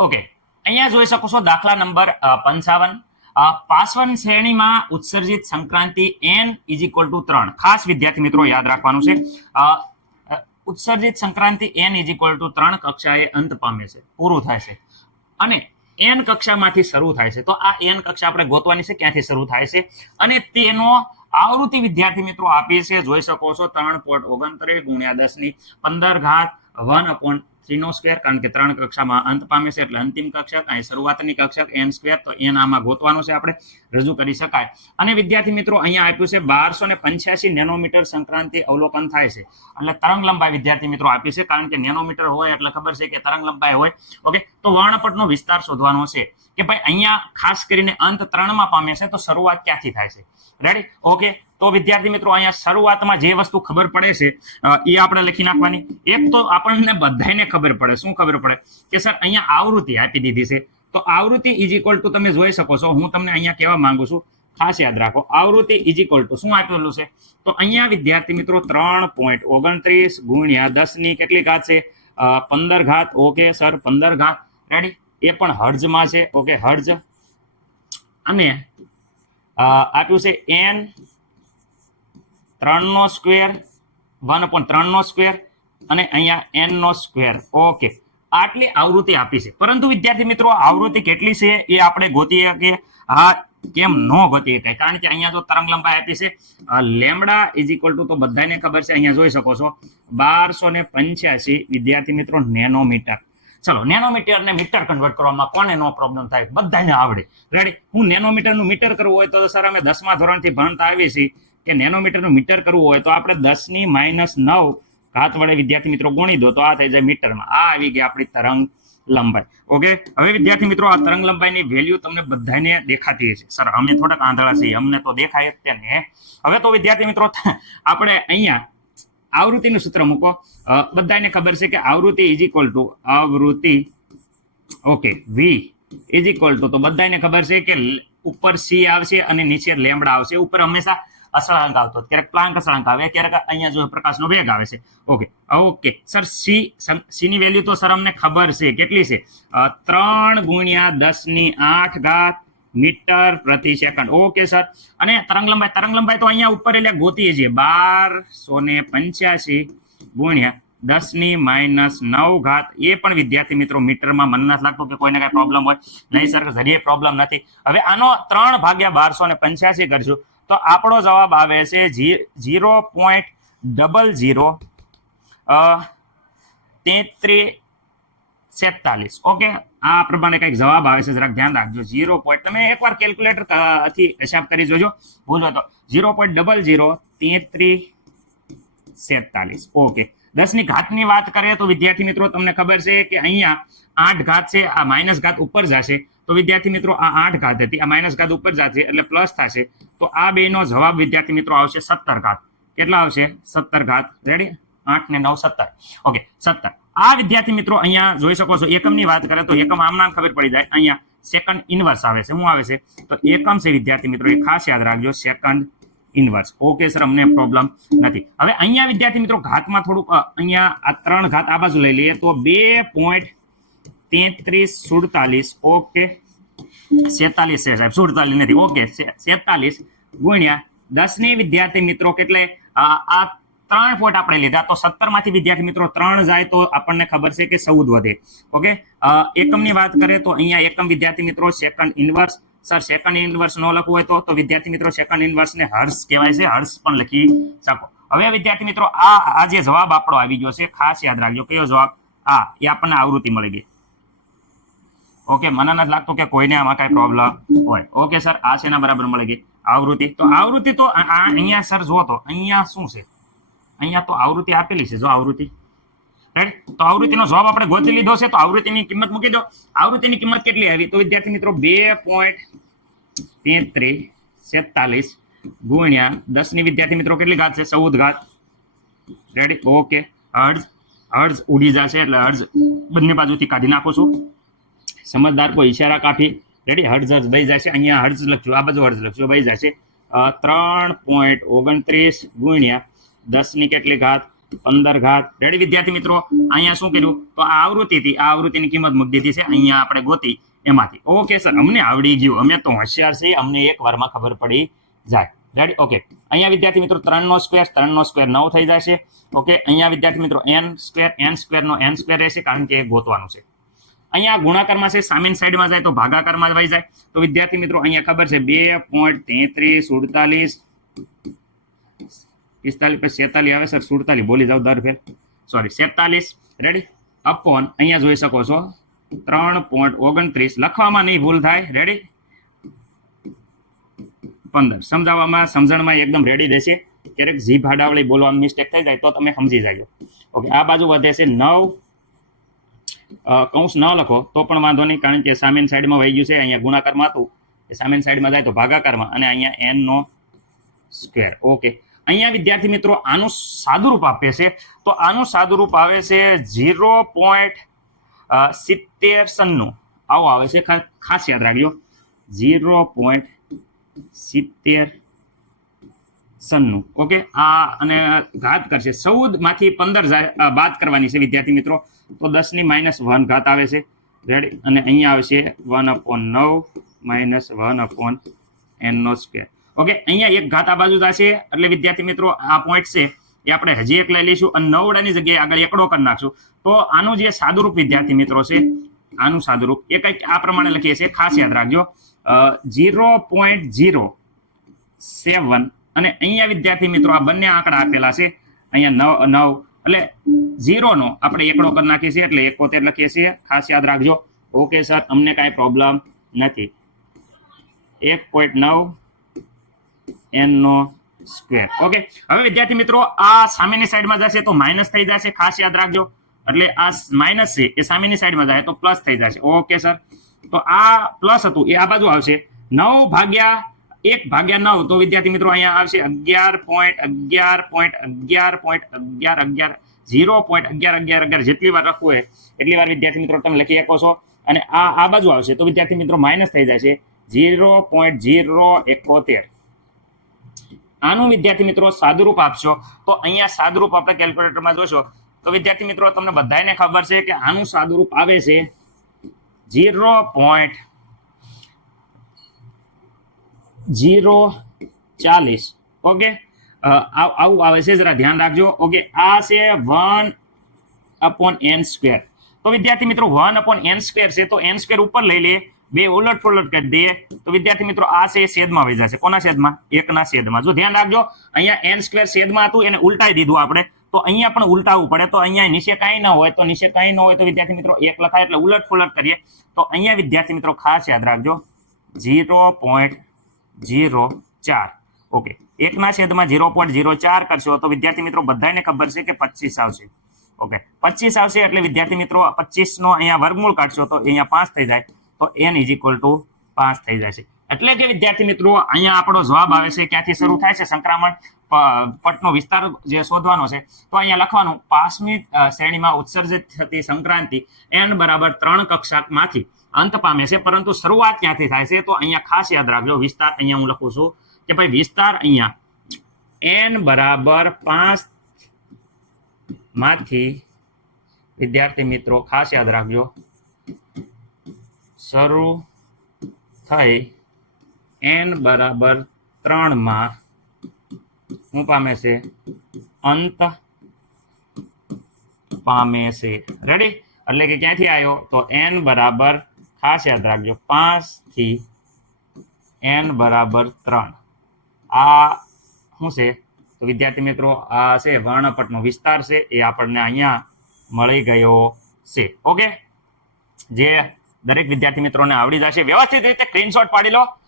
Okay, અહીંયા જોઈ શકો છો દાખલા નંબર 55. પાસવન શ્રેણીમાં ઉત્સર્જિત Sankranti n is equal to 3. ખાસ વિદ્યાર્થી મિત્રો યાદ રાખવાનું છે, ઉત્સર્જિત Sankranti n is equal to 3 કક્ષાએ અંત પામે છે, પૂરું થાય છે, અને n કક્ષામાંથી શરૂ થાય છે. તો આ n કક્ષા આપણે ગોતવાની છે, ક્યાંથી શરૂ થાય છે, અને તેનો આવૃત્તિ વિદ્યાર્થી મિત્રો આપી છે, જોઈ શકો છો 3.29 ગુણ્યા 10 ની 15 ઘાત 1/3 નો સ્ક્વેર, કારણ કે 3 કક્ષામાં અંત પામે છે એટલે અંતિમ કક્ષક, અહીં શરૂઆતની કક્ષક n સ્ક્વેર, તો n આમાં ગોતવાનું છે, આપણે રજૂ કરી શકાય. અને વિદ્યાર્થી મિત્રો અહીંયા આપ્યું છે 1285 નેનોમીટર સંક્રાંતિ અવલોકન થાય છે, એટલે તરંગ લંબાઈ વિદ્યાર્થી મિત્રો આપી છે, કારણ કે નેનોમીટર હોય એટલે ખબર છે કે તરંગ લંબાઈ હોય. ઓકે, તો વર્ણપટનો વિસ્તાર શોધવાનો છે કે ભાઈ અહીંયા ખાસ કરીને અંત 3 માં પામે છે, તો શરૂઆત ક્યાંથી થાય છે. રેડી? ઓકે, તો વિદ્યાર્થી મિત્રો અહીંયા શરૂઆતમાં જે વસ્તુ ખબર પડે છે એ આપણે લખી નાખવાની. એક તો આપણને બધાને ખબર પડે, શું ખબર પડે કે સર અહીંયા આવૃત્તિ આપી દીધી છે, તો આવૃત્તિ ઇઝ ઇક્વલ ટુ તમે જોઈ શકો છો, હું તમને અહીંયા કહેવા માંગુ છું, ખાસ યાદ રાખો, આવૃત્તિ ઇઝ ઇક્વલ ટુ શું આપેલું છે, તો અહીંયા વિદ્યાર્થી મિત્રો 3.29 ગુણ્યા 10 ની કેટલી ઘાત છે, 15 ઘાત. ઓકે સર, 15 ઘાત. રેડી? એ પણ હર્ઝમાં છે. ઓકે, હર્ઝ. અને આપ્યું છે n 3 નો સ્ક્વેર 1/3 નો સ્ક્વેર, અને અહીંયા n નો સ્ક્વેર. ઓકે, આટલી આવૃત્તિ આપી છે, પરંતુ વિદ્યાર્થી મિત્રો આવૃત્તિ કેટલી છે એ આપણે ગોતીએ કે હા કેમ ન ગોતી શકાય, કારણ કે અહીંયા જો તરંગ લંબાઈ આપી છે લેમ્બડા ઇઝ ઇક્વલ ટુ, તો બધાને ખબર છે, અહીંયા જોઈ શકો છો 1285 વિદ્યાર્થી મિત્રો નેનોમીટર. ચલો, નેનોમીટર ને મીટર કન્વર્ટ કરવામાં કોને નો પ્રોબ્લેમ થાય, બધાને આવડે. રેડી? હું નેનોમીટરનું મીટર કરવું હોય તો સર અમે 10મા ધોરણથી ભણતા આવીએ છીએ કે નેનોમીટરનું મીટર કરવું હોય તો આપણે 10 ની -9 ઘાત વડે વિદ્યાર્થી મિત્રો ગુણી દો, તો આ થઈ જાય મીટરમાં. આ આવી ગઈ આપણી તરંગ લંબાઈ. ઓકે, હવે વિદ્યાર્થી મિત્રો આ તરંગ લંબાઈની વેલ્યુ તમને બધાને દેખાતી છે. સર અમે થોડાક આંધળા છીએ, અમને તો દેખાય જ ને. હવે તો વિદ્યાર્થી મિત્રો આપણે અહીંયા આવૃત્તિનું સૂત્ર મૂકો. બધાને ખબર છે કે આવૃત્તિ ઇઝ ઇક્વલ ટુ આવૃત્તિ, okay, v is equal to, તો બધાને ખબર છે કે ઉપર c આવશે અને નીચે લેમ્બડા આવશે. ઉપર હંમેશા અસળાંક આવતો, ક્યારેક પ્લાન્ક અસળાંક આવે, ક્યારેક અહીંયા જો પ્રકાશનો વેગ આવે છે. ઓકે, ઓકે સર, c ની વેલ્યુ તો સર અમને ખબર છે, કેટલી છે, 3 ગુણ્યા 10 ની 8 ઘાત મીટર પ્રતિ સેકન્ડ. ઓકે સર, અને તરંગ લંબાઈ તો અહીંયા ઉપર એટલે ગોતીએ છીએ 1285 ગુણ્યા 10 ની -9 ઘાત. એ પણ વિદ્યાર્થી મિત્રો મીટરમાં. મને નથી લાગતું કે કોઈને કઈ પ્રોબ્લેમ હોય, નહીં સર, જરીએ પ્રોબ્લેમ નથી. હવે આનો 3 ભાગ્યા 1285 કરશું તો આપણો જવાબ આવે છે 0.003347. ઓકે, આ પ્રમાણે કંઈક જવાબ આવે છે, જરાક ધ્યાન રાખજો. 0. તમે એકવાર કેલ્ક્યુલેટર થી હિસાબ કરી જોજો, ભૂલો તો 0.003347. ઓકે, 10 ની ઘાતની વાત કરીએ તો વિદ્યાર્થી મિત્રો તમને ખબર છે કે અહીંયા 8 ઘાત છે, આ માઇનસ ઘાત ઉપર જશે, તો વિદ્યાર્થી મિત્રો આ 8 ઘાત હતી, આ માઇનસ ઘાત ઉપર જશે એટલે પ્લસ થશે, તો આ બેનો જવાબ વિદ્યાર્થી મિત્રો આવશે 17 ઘાત. કેટલા આવશે? 17 ઘાત. રેડી? 8 ને 9 17. ઓકે, 17. આ વિદ્યાર્થી મિત્રો અહીંયા જોઈ શકો છો, એકમની વાત કરે તો એકમ આમ નામ ખબર પડી જાય, અહીંયા સેકન્ડ ઇનવર્સ આવે છે. શું આવે છે? તો એકમ છે વિદ્યાર્થી મિત્રો, એ ખાસ યાદ રાખજો, સેકન્ડ ઇનવર્સ. ઓકે સર, અમને પ્રોબ્લેમ નથી. હવે અહીંયા વિદ્યાર્થી મિત્રો ઘાતમાં થોડુંક, અહીંયા આ 3 ઘાત આ બાજુ લઈ લઈએ તો 2.3347. ઓકે, 47 છે સાહેબ, 47 નથી. ઓકે, 47 ગુણ્યા 10 ની વિદ્યાર્થી મિત્રો કેટલે, આ 3 પોઈન્ટ આપણે લીધા, તો 17 માંથી વિદ્યાર્થી મિત્રો 3 જાય તો આપણને ખબર છે કે 14 વધે. ઓકે, એકમની વાત કરીએ તો અહીંયા એકમ વિદ્યાર્થી મિત્રો second inverse. Sir second inverse ન લખવું હોય તો વિદ્યાર્થી મિત્રો સેકન્ડ ઇનવર્સ ને હર્ષ કહેવાય છે, હર્ષ પણ લખી શકો. હવે વિદ્યાર્થી મિત્રો આ જે જવાબ આપણો આવી ગયો છે, ખાસ યાદ રાખજો કયો જવાબ, એ આપણને આવૃત્તિ મળી ગઈ. ઓકે, મને નથી લાગતું કે કોઈને આમાં કઈ પ્રોબ્લેમ હોય. ઓકે સર, આ છે એના બરાબર મળી ગઈ આવૃત્તિ. તો આવૃત્તિ તો અહીંયા સર જો તો અહીંયા શું છે, અહીંયા તો આવૃત્તિ આપેલી છે, જો આવૃત્તિ. રાઈટ? તો આવૃત્તિનો જવાબ આપણે ગોતી લીધો છે, તો આવૃત્તિની કિંમત મૂકી દો. આવૃત્તિની કિંમત કેટલી આવી? તો વિદ્યાર્થી મિત્રો 2.3347 ગુણ્યા 10 ની વિદ્યાર્થી મિત્રો કેટલી ઘાત છે? 14 ઘાત. રેડી? ઓકે, હર્ઝ ઉડી જશે એટલે હર્ઝ બંને બાજુથી કાઢી નાખો છું. સમજદાર કોઈ ઈશારા કાફી. રેડી? હર્ઝ દઈ જશે, અહીંયા હર્ઝ લખજો, આ બાજુ હર્ઝ લખજો, દઈ જશે 3.29 ગુણ્યા 10 ની કેટલી ઘાત 15 ઘાત રેડી વિદ્યાર્થી મિત્રો અહીંયા શું કર્યું તો આ આવૃત્તિ હતી આ આવૃત્તિની કિંમત મૂકી દીધી છે અહીંયા આપણે ગોતી એમાંથી ઓકે સર અમને આવડી ગયું અમે તો હોશિયાર છીએ અમને એક વારમાં ખબર પડી જાય રેડી ઓકે અહીંયા વિદ્યાર્થી મિત્રો 3 નો સ્ક્વેર 9 થઈ જશે ઓકે અહીંયા વિદ્યાર્થી મિત્રો n સ્ક્વેર નો n સ્ક્વેર રહેશે કારણ કે ગોતવાનું છે અહીંયા ગુણાકારમાં છે સામેની સાઈડમાં જાય તો ભાગાકારમાં વહી જાય તો વિદ્યાર્થી મિત્રો અહીંયા ખબર છે 2.33 47 45 આવે સર 47 બોલી જાવ દર ફેર સોરી 47 રેડી અપોન અહીંયા જોઈ શકો છો 3.29 લખવામાં નહીં ભૂલ થાય રેડી 15 સમજાવવામાં સમજણમાં એકદમ રેડી રહેશે ક્યારેક જીભ હાડાવળી બોલવામાં મિસ્ટેક થઈ જાય તો તમે સમજી જાજો ઓકે આ બાજુ વધે છે 9 કૌંસ ન લખો તો પણ વાંધો નહીં કારણ કે સામેની સાઈડમાં વહી ગયું છે અહીંયા ગુણાકારમાં હતું એ સામેની સાઈડમાં જાય તો ભાગાકારમાં અને અહીંયા n નો સ્ક્વેર ઓકે અહીંયા વિદ્યાર્થી મિત્રો આનું સાદુરૂપ આપે છે તો આનું સાદુરૂપ આવે છે 0.70 આવો આવે છે ખાસ યાદ રાખજો 0.70 ઓકે આ અને ઘાત કરશે 14 માંથી 15 બાદ કરવાની છે વિદ્યાર્થી મિત્રો તો 10 ની -1 ઘાત આવે છે રેડી અને અહીંયા આવશે 1/9 -1/n નો સ્ક્વેર ઓકે અહીંયા એક ઘાત આ બાજુ જશે એટલે વિદ્યાર્થી મિત્રો આ પોઈન્ટ છે એ આપણે હજી એક લઈ લઈશું અને 9 ની જગ્યાએ આગળ એકડો કરી નાખશું તો આનું જે સાદુરૂપ વિદ્યાર્થી મિત્રો છે આનું સાદુરૂપ એ કંઈક આ પ્રમાણે લખીએ છીએ ખાસ યાદ રાખજો 0.07 અને અહીંયા વિદ્યાર્થી મિત્રો આ બંને આંકડા આપેલા છે અહીંયા 9 એટલે 0 નો આપણે એકડો કરી નાખીએ છીએ એટલે 71 લખીએ છીએ ખાસ યાદ રાખજો ઓકે સર અમને કાંઈ પ્રોબ્લેમ નથી 1.9 n નો સ્ક્વેર ઓકે હવે વિદ્યાર્થી મિત્રો આ સામેની સાઈડમાં જશે તો માઇનસ થઈ જશે ખાસ યાદ રાખજો એટલે આ માઇનસ છે એ સામેની સાઈડમાં જાય તો પ્લસ થઈ જશે ઓકે સર તો આ પ્લસ હતું એ આ બાજુ આવશે 9 ભાગ્યા 1/9 તો વિદ્યાર્થી મિત્રો અહીંયા આવશે 0.11 જેટલી વાર લખવું હોય એટલી વાર વિદ્યાર્થી મિત્રો તમે લખી શકો છો અને આ બાજુ આવશે તો વિદ્યાર્થી મિત્રો માઇનસ થઈ જશે 0.071 આનું વિદ્યાર્થી મિત્રો સાદુરૂપ આપશો તો અહીંયા સાદુરૂપ આપણે કેલ્ક્યુલેટરમાં જોશો તો વિદ્યાર્થી મિત્રો તમને બધાને ખબર છે કે આનું સાદુરૂપ આવે છે 0.040 ઓકે આવું આવે છે જરા ધ્યાન રાખજો ઓકે આ છે 1/n² તો વિદ્યાર્થી મિત્રો 1/n² છે તો n² ઉપર લઈ લે બે ઉલટ પુલટ કરી દઈએ તો વિદ્યાર્થી મિત્રો આ છે છેદમાં વહી જશે કોના છેદમાં 1 ના છેદમાં જો ધ્યાન રાખજો અહીંયા n² છેદમાં હતું એને ઉલટાઈ દીધું આપણે તો અહીંયા પણ ઉલટાવવું પડે તો અહીંયા નીચે કાંઈ ન હોય તો વિદ્યાર્થી મિત્રો 1 લખાય એટલે ઉલટ પુલટ કરીએ તો અહીંયા વિદ્યાર્થી મિત્રો ખાસ યાદ રાખજો 0.04 ઓકે 1 ના છેદમાં 0.04 કરશો તો વિદ્યાર્થી મિત્રો બધાને ખબર છે કે 25 આવશે ઓકે 25 આવશે એટલે વિદ્યાર્થી મિત્રો 25 નો અહીંયા વર્ગમૂળ કાઢશો તો અહીંયા 5 થઈ જાય તો n = 5 થઈ જાય છે એટલે કે વિદ્યાર્થી મિત્રો અહીંયા આપણો જવાબ આવે છે ક્યાંથી શરૂ થાય છે સંક્રમણ પટનો વિસ્તાર જે શોધવાનો છે તો અહીંયા લખવાનું 5મી શ્રેણીમાં ઉત્સર્જિત થતી સંક્રાંતિ n = 3 કક્ષકમાંથી અંત પામે છે પરંતુ શરૂઆત ક્યાંથી થાય છે તો અહીંયા ખાસ યાદ રાખજો વિસ્તાર અહીંયા હું લખું છું કે ભાઈ વિસ્તાર અહીંયા n = 5 માંથી વિદ્યાર્થી મિત્રો ખાસ યાદ રાખજો શરૂ થઈ n = 3 માં શું પામે છે અંત પામે છે રેડી એટલે કે ક્યાંથી આવ્યો તો n બરાબર ખાસ યાદ રાખજો 5 થી n = 3 આ શું છે તો વિદ્યાર્થી મિત્રો આ છે વર્ણપટનો વિસ્તાર છે એ આપણને અહીંયા મળી ગયો છે ઓકે જે દરેક વિદ્યાર્થી મિત્રોને આવડી જશે વ્યવસ્થિત રીતે સ્ક્રીનશોટ પાડી લો